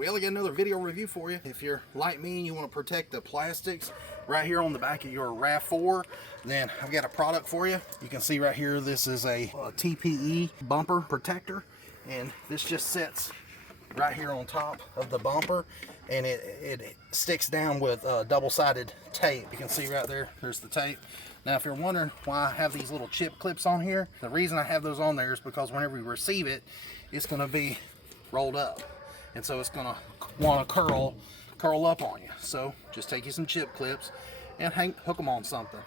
Well, I got another video review for you. If you're like me and you want to protect the plastics right here on the back of your RAV4, then I've got a product for you. You can see right here, this is a TPE bumper protector, and this just sits right here on top of the bumper, and it sticks down with double-sided tape. You can see right there, there's the tape. Now, if you're wondering why I have these little chip clips on here, the reason I have those on there is because whenever you receive it, it's going to be rolled up, and so it's going to want to curl up on you. So just take you some chip clips and hook them on something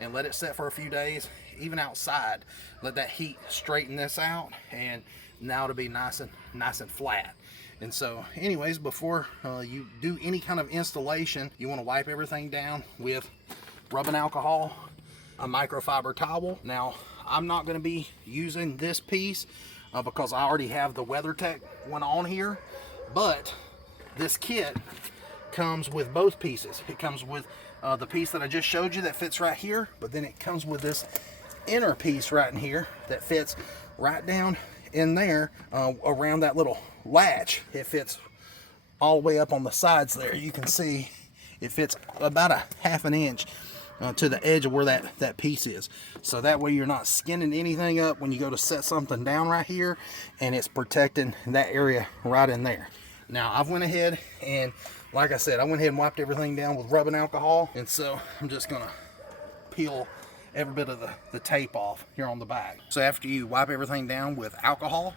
and let it set for a few days, even outside. Let that heat straighten this out, and now it'll be nice and flat. And so anyways, before you do any kind of installation, you want to wipe everything down with rubbing alcohol, a microfiber towel. Now, I'm not going to be using this piece because I already have the WeatherTech one on here, but this kit comes with both pieces. It comes with the piece that I just showed you that fits right here, but then it comes with this inner piece right in here that fits right down in there around that little latch. It fits all the way up on the sides there. You can see it fits about a ½ inch to the edge of where that piece is. So that way you're not skinning anything up when you go to set something down right here, and it's protecting that area right in there. Now, I've went ahead and, like I said, I went ahead and wiped everything down with rubbing alcohol, and so I'm just gonna peel every bit of the tape off here on the back. So after you wipe everything down with alcohol,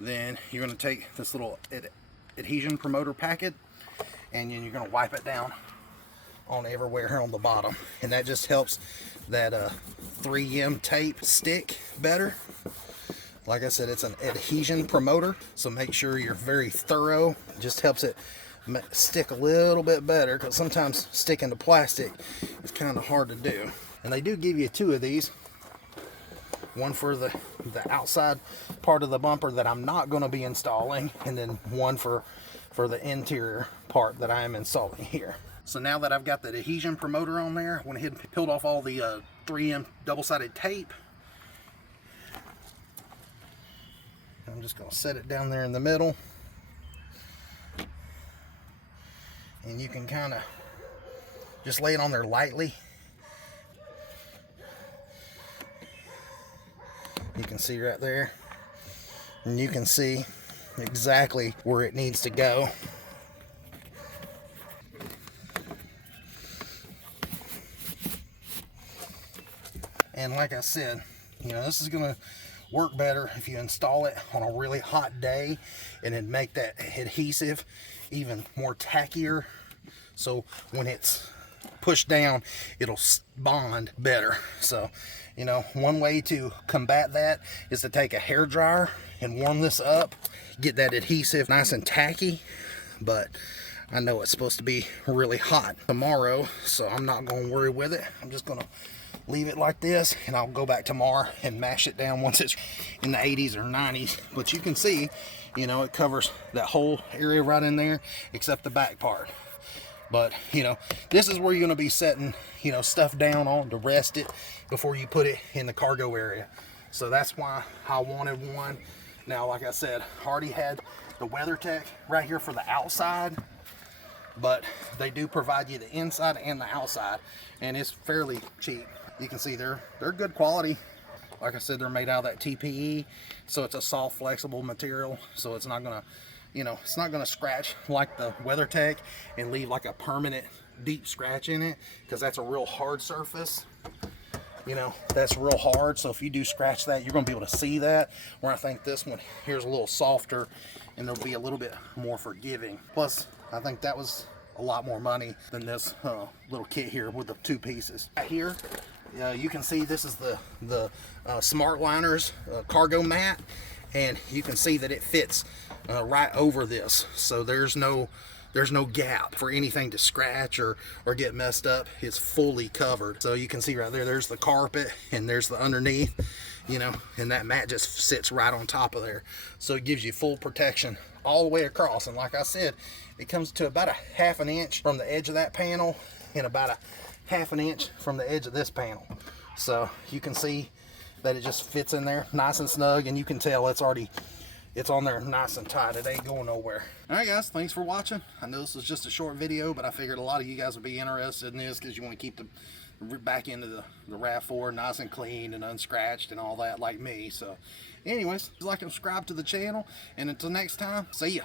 then you're going to take this little adhesion promoter packet, and then you're going to wipe it down on everywhere here on the bottom, and that just helps that 3M tape stick better. Like I said, it's an adhesion promoter, so make sure you're very thorough. It just helps it stick a little bit better, because sometimes sticking to plastic is kind of hard to do. And they do give you 2 of these, one for the outside part of the bumper that I'm not going to be installing, and then one for the interior part that I am installing here. So now that I've got the adhesion promoter on there, I went ahead and peeled off all the 3M double-sided tape. I'm just going to set it down there in the middle, and you can kind of just lay it on there lightly. You can see right there, and you can see exactly where it needs to go. And like I said, you know, this is going to work better if you install it on a really hot day, and then make that adhesive even more tackier, so when it's pushed down, it'll bond better. So, you know, one way to combat that is to take a hair dryer and warm this up, get that adhesive nice and tacky. But I know it's supposed to be really hot tomorrow, so I'm not going to worry with it. I'm just going to leave it like this, and I'll go back tomorrow and mash it down once it's in the 80s or 90s. But you can see, you know, it covers that whole area right in there except the back part. But, you know, this is where you're going to be setting, you know, stuff down on to rest it before you put it in the cargo area. So that's why I wanted one. Now, like I said, I already had the WeatherTech right here for the outside, but they do provide you the inside and the outside, and it's fairly cheap. You can see they're good quality. Like I said, they're made out of that TPE, so it's a soft, flexible material, so it's not gonna, you know, it's not gonna scratch like the WeatherTech and leave like a permanent deep scratch in it, because that's a real hard surface. You know, that's real hard, so if you do scratch that, you're gonna be able to see that, where I think this one here's a little softer, and it'll be a little bit more forgiving. Plus, I think that was a lot more money than this little kit here with the 2 pieces. Right here, you can see this is the Smart Liners cargo mat, and you can see that it fits right over this, so there's no gap for anything to scratch or get messed up. It's fully covered. So you can see right there, there's the carpet, and there's the underneath, you know, and that mat just sits right on top of there. So it gives you full protection all the way across. And like I said, it comes to about a ½ inch from the edge of that panel, and about a ½ inch from the edge of this panel. So you can see that it just fits in there nice and snug, and you can tell it's already it's on there nice and tight. It ain't going nowhere. All right, guys, thanks for watching. I know this was just a short video, but I figured a lot of you guys would be interested in this because you want to keep the back end of the RAV4 nice and clean and unscratched and all that, like me. So anyways, like and subscribe to the channel, and until next time, see ya.